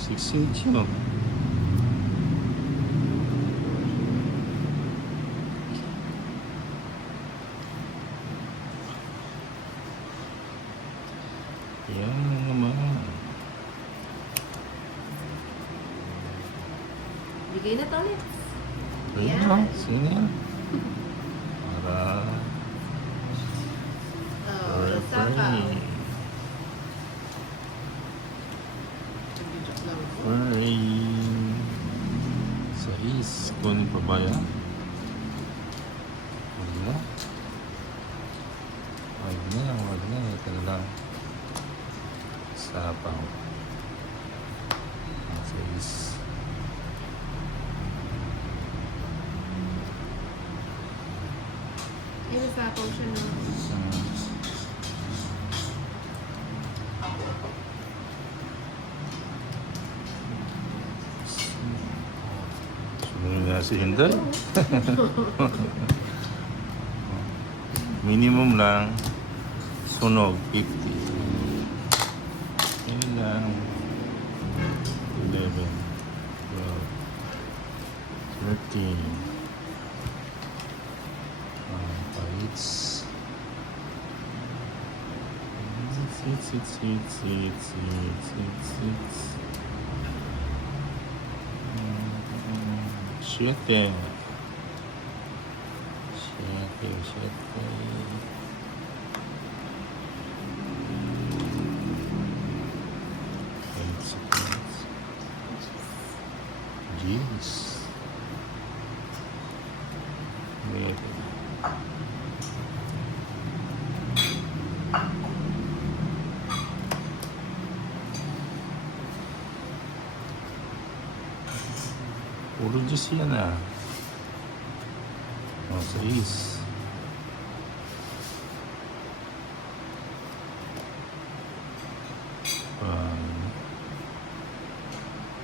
6 inch yun. Yan naman. Bigay na to ulit. Ayan o. Sige. Para Oh, saka. free. Free. Sa is. Kunin pa ba yan? Wag na. Wag na. Wag na. Ito na lang. Sapaw. Sa is. Yung sapaw siya no. Sumunod na si Hinday. Minimum lang. Sunog, 50. Yan lang. 11, 12, 13. Paits. Siete. Jeez. Puro Diyos yan ah. Oh, 6.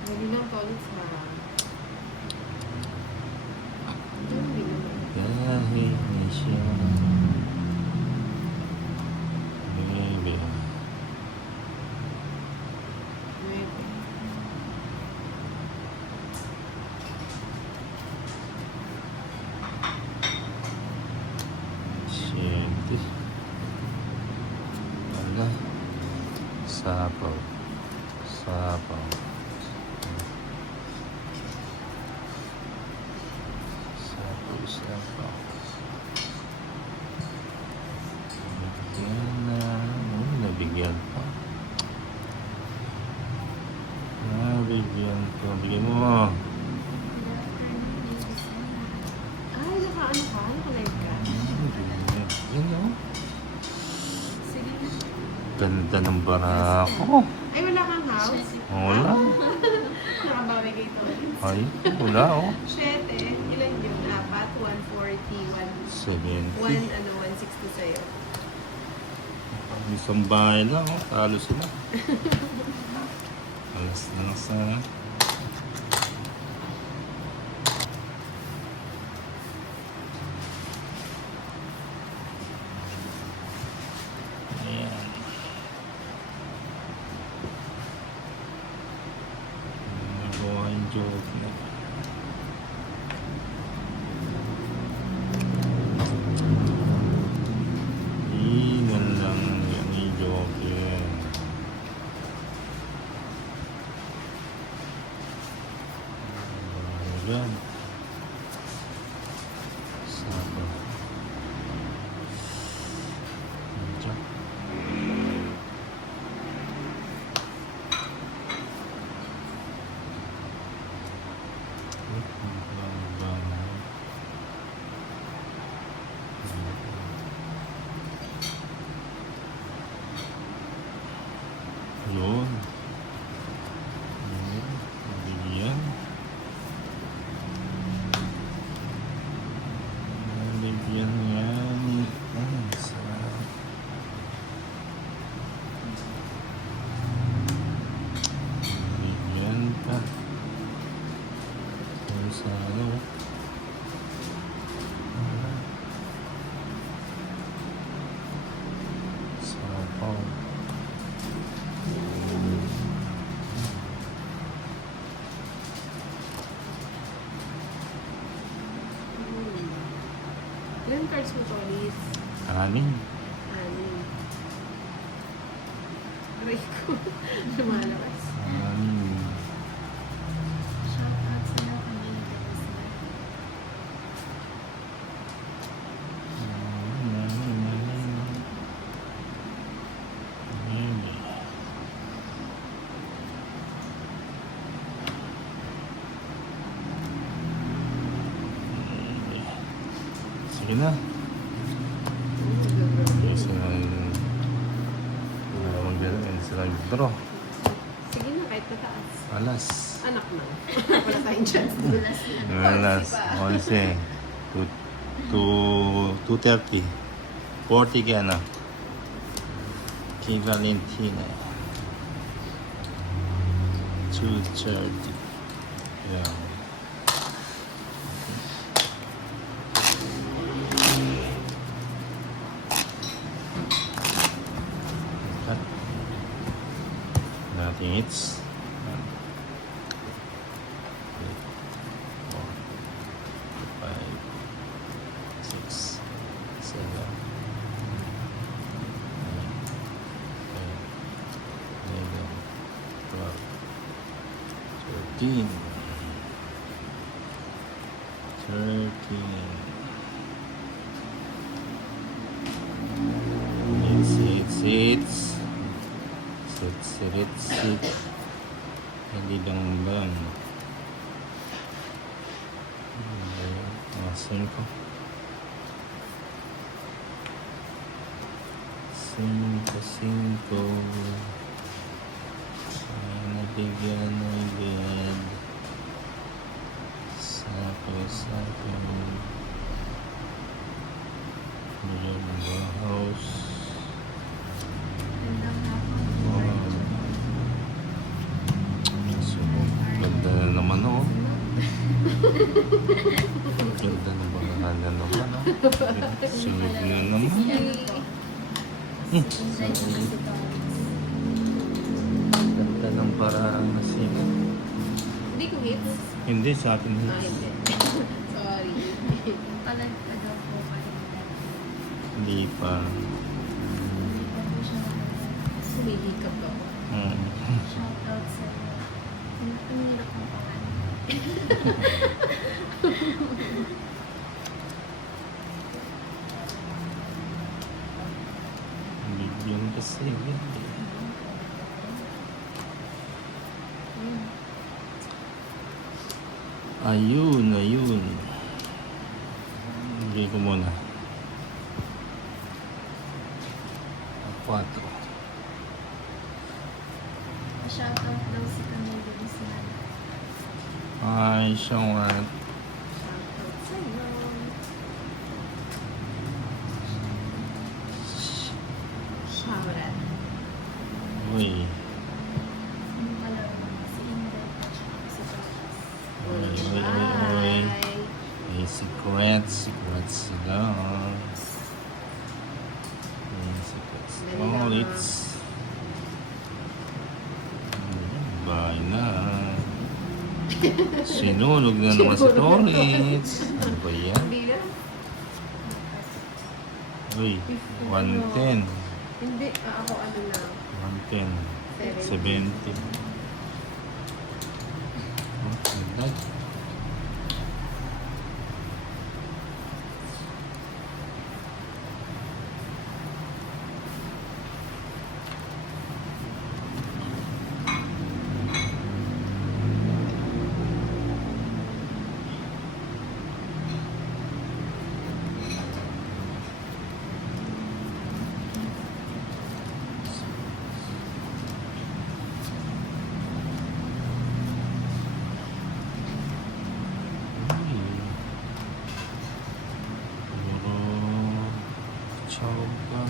Hindi lang to ulit sa Kahit na siya. Baby. Siyempre. Wala. Sapaw. Sapaw. Sapaw. Nabigyan na. Oh, nabigyan pa. Nabigyan pa. Bigyan mo. Ay, naka-ano ka? Naka-live ka? Yan o. Sige. Ganda ng barako. Ay, wala kang house? Wala. Nakabawi kayo to. Ay, wala o. 7. Ilan yun? 4, 140, 70. 160 sa'yo. Isang bahay lang o. Talo sila. Alas lang sa... Ayan. Nagawa yung joke na. Ingan lang yung i-joke yan. Ayan. Saba. Diyan. Yun. Yun. Bigyan. Ilang cards mo, Tony? Anin. Anim. Aray ko. Lumalabas. Anin. Shoutout sila kami. Sige na. Gusto na sila draw. Sige na, kahit mataas. Alas. Anak na. Wala tayong chance. Alas. 11. 2:30. 40 kaya na. Kay Valentina. 2:30. Yeah. Cut. Nothing hits. 4, 5, 6, 7, 8, 9, 10, 11, 12, 13. Sit. Hindi lang. Asan ko? 5. Nabigyan ng bed. Sako. Nilong the house. Ganda na naman, oh. Ganda na ba na naman, oh. Sunod na naman. Ganda ng parang nasino. Hindi ko hits. Hindi, sa atin Ah, hits. hindi. Sorry. Palag pa daw po kayo. Hindi pa. Hindi pa po siya nakagawa. Humihikap ako. Shoutout sa iyo. Tumira ko pa kami. Bigyan kasi. Ayun. Hindi ko muna. 4. Shoutout daw si Camille Rizal. Ay, siya nga. Shoutout sa'yo. Shoutout. Uy. Yung pala, si Ingrid at saka si Jonas. Uy. Bye. May secrets sila. May secrets. Oh, it's... Bye na. Sinunog na naman si Torres. Ano ba yan? Hindi na. Uy, 110. Hindi. Ako ano lang. 110. 70. Oh, ganda. Ciao. Bye.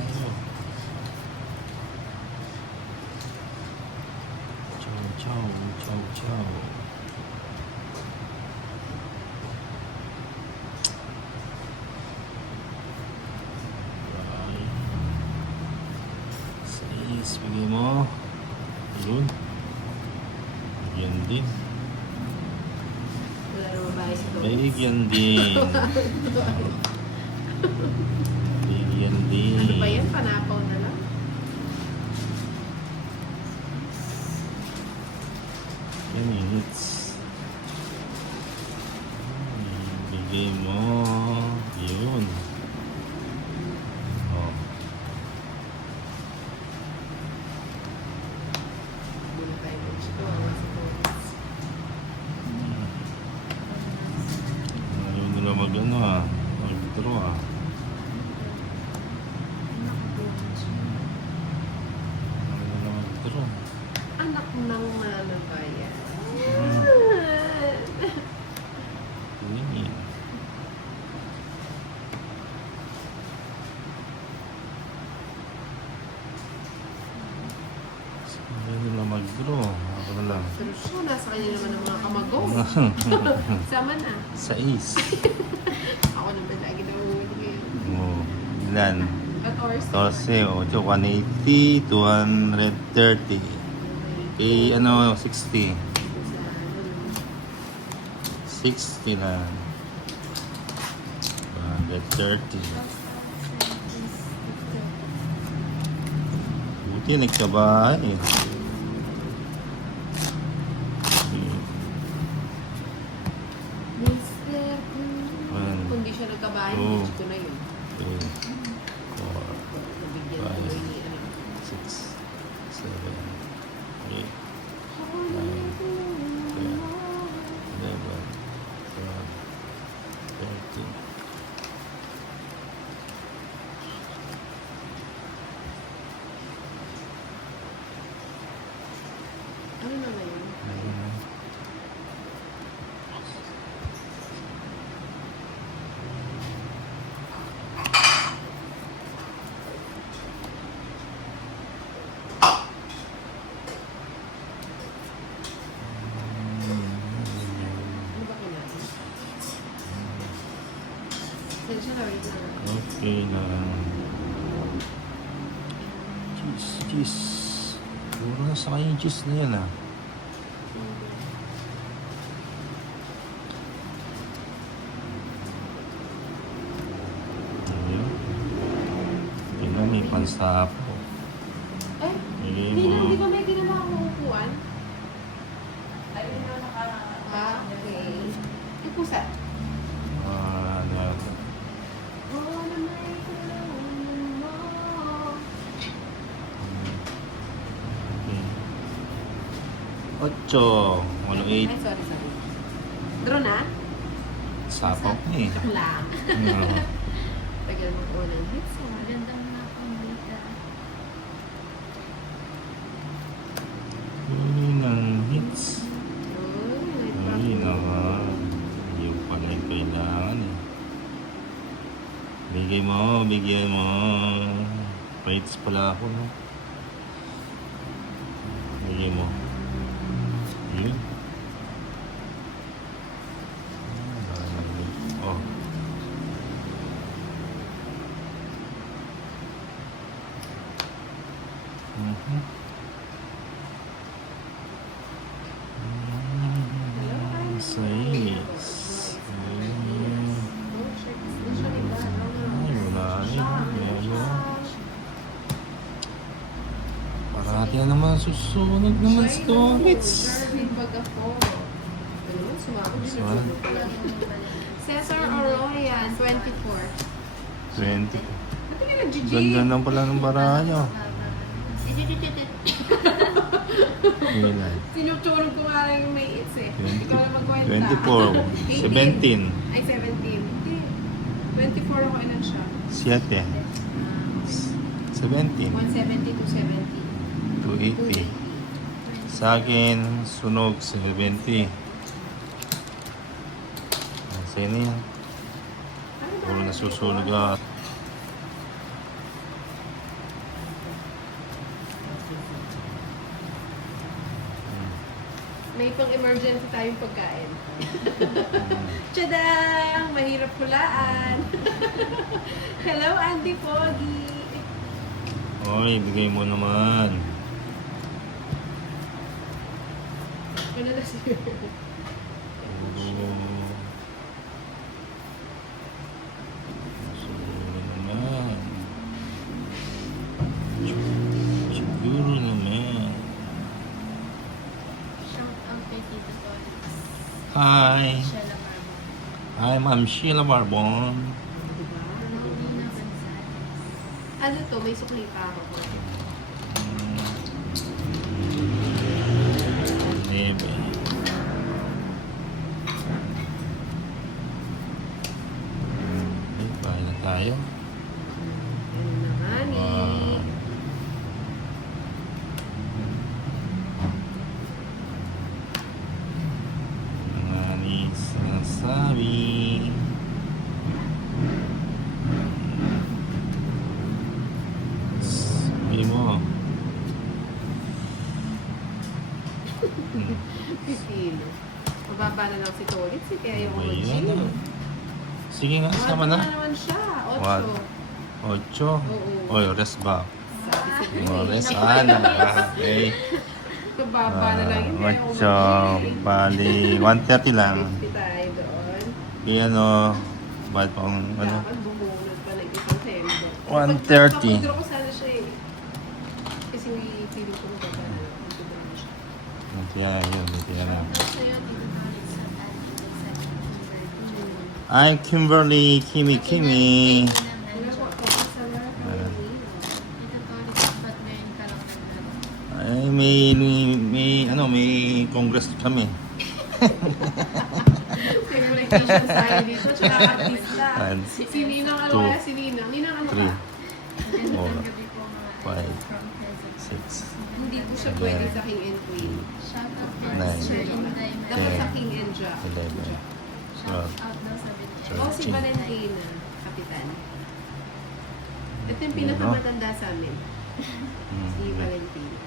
Sais, bigay mo. Yun. Yan din. Wala na babae si Tony. Bigyan din. Bigyan din. Ano ba yan? Panapaw na lang? Yan hits. Bigay mo. Yun. Oh. Muna tayo ng chito. Sa bonus. Ayaw nila mag-ano ah. Mag-draw ah. Ayaw nila mag-draw. Anak ng manabayan. Yun. Ayaw nila mag-draw. Ako na lang. Pero siya, nasa kanya naman ang mga kamagong. Sama na. Sais. Ako naman lagi na uhuli ngayon. Oh, ilan? At oras. 14, 8, 180, 230. Eh, ano, 60. 60 na. 130. Buti, nagkabahay eh. Mister, One, kung di siya nagkabahay, two, hindi ko na yun. 3, 4, Nabigyan Five. ko ni ano. 6, 7, 8, 11, 12, 13. Ano na ngayon? Ayun. Ano ba kinain? Sensya na, wait lang. Okay na. Cheese, cheese. Puro na sa kanya yung cheese na yan ah. Ayun. Ayun na, may pansapo. Eh, Ayun hindi na, mo. di ba may ginawa akong upuan? Ayun na Ah, okay. Yung pusa. Ano. Oh, na may kailangan mo. Okay. 8, 108. Ay, sorry. Draw na? Sapaw na eh. Wala. Ano. Tagal mo po ng hits. Magandang nakamulita. Yun ang hits. Oh, may Ay, pa. naman. Yung pala yung kailangan eh. Bigyan mo. Fights pala ako, no? Bigay mo. Yun. Oh. Mhm. Sais. Oh, check. Hindi siya iba. Ay, wala eh. Parati na naman susunod naman sa hits. Darwin Bagafo. Ano? Sumabog This siya. one? Cesar Oroyan, 24. 20. Ba't hindi nag-GG? Ganda na pala ng barayo. Ilan? Sinuturog ko nga lang yung may hits eh. 20, Ikaw na magkwenta. 24. 17. Ay, 17. Hindi. 24 ako ilan siya. 7. 17. 170 to 70. 280. Sa akin, sunog 70. Sa'yo na yan. Ano ba? Puro nasusunog ah. May pang-emergency tayong pagkain. Tadang! Mahirap hulaan. Hello, Andy Foggy. Oy, bigay mo naman. Ano na siya? Puro. kay Tito Tolix. Hi. Sheila Barbon. Hi, Ma'am Sheila Barbon. Diba? Rowena Gonzalez. Ano to? May sukli pa ako. Nebe. Okay, bahay na tayo. Ano naman eh. Wow. Nani sinasabi. Sabi mo. Pipino. Mababa na lang si Tolit. Kaya yung Ayan mag-gym. na. Sige nga, sama na. naman siya. What? 8. 8. Oo. Oy, rest ba? Sabi si Oh, rest ana. Okay. Mababa na lang yun. Kaya ako 8. Bali, 1:30 lang. 50 tayo doon. Ano, ba't pang, ano? Dapat bumunod pa ng isang tempo. 1:30. Pag-withdraw ko sana siya eh. Kasi feeling ko magkaka na lang. Withdraw na siya. Kaya yun, kaya na. Shoutout sa'yo, Tito Tolix, sa Admin sa Kimberly. Ay, Kimberly, Kimi. Wala Tito ko ako sa lahat. Tolix, ba't ngayon ka lang naglaro? Ay, may congress kami. Segregation tayo dito. Tsaka artista. And Si Ninang ano 2, kaya si Ninang? Ninang ano 3, ka? Magandang gabi po mga Five. from Quezon. 6, Hindi po siya pwede sa King and Queen. Shoutout po Nine. Sir Inday Dapat Ten. sa King and Jack. 11. Shoutout daw sa Bitcoin. O si 13. Valentina, kapitan. Ito yung Ano? pinakamatanda sa amin. Si Valentina.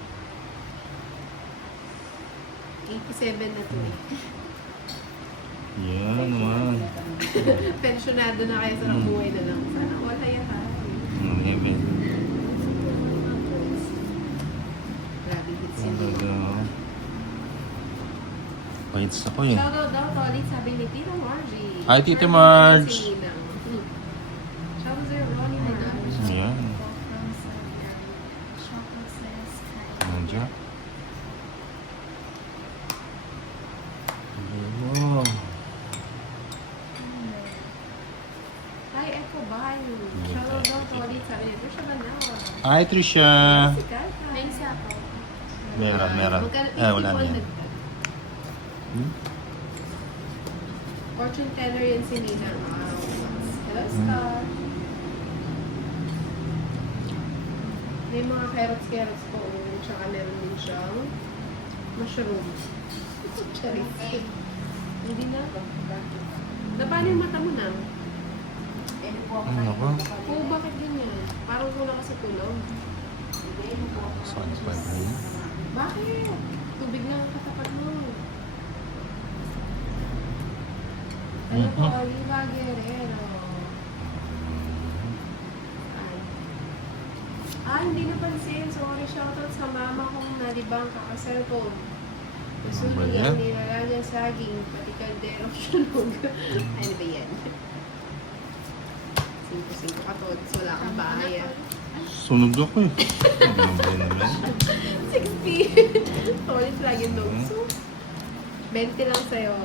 87 na to eh. Yan naman. Pensionado na kayo sa buhay na lang. Sana wala yan ha. Amen. Grabe hits yun. Talaga. Paits ako eh. Shoutout daw, Tolit, sabi ni Tita Margie. Hi, Tita Margie Marge. si Ninang. Shoutout sa'yo, Ronnie Hi, Dr. Marge. Shoutout Yan. po from Saudi Arabia. Shoutout sa Sky. Nandiyan. Ayun. Hi, Echo Bayo. Shoutout daw, Tolit, sabi ni Trisha Banawa. Hi, Trisha. Si Kata. May isa ako. Meron. Magkano- Wala na 51 yan. nagtag. Hmm? Fortune teller yan si Ninang. Wow. Hello, Star. May mga carrots po. Tsaka meron din siyang mushroom. Charis. Hindi na. Na paano yung mata mo na? Ano ba? Oo, bakit ganyan? Parang kulang kasi tulog. Saan pa rin? Bakit? Tubig lang ang katapat mo. Ano po, Oliva Guerrero. Hindi napansin. Sorry, shoutout sa mama kong nalibang kaka-cellphone. Masunog Ano ba yan? ang nilalagyan saging, pati kaldero sunog. Ano ba yan? 5-5 ka to, wala kang bahay ah. Sunog ako eh. Ano ba naman? 60! Tolit lagi nung. So, 20 lang sa'yo.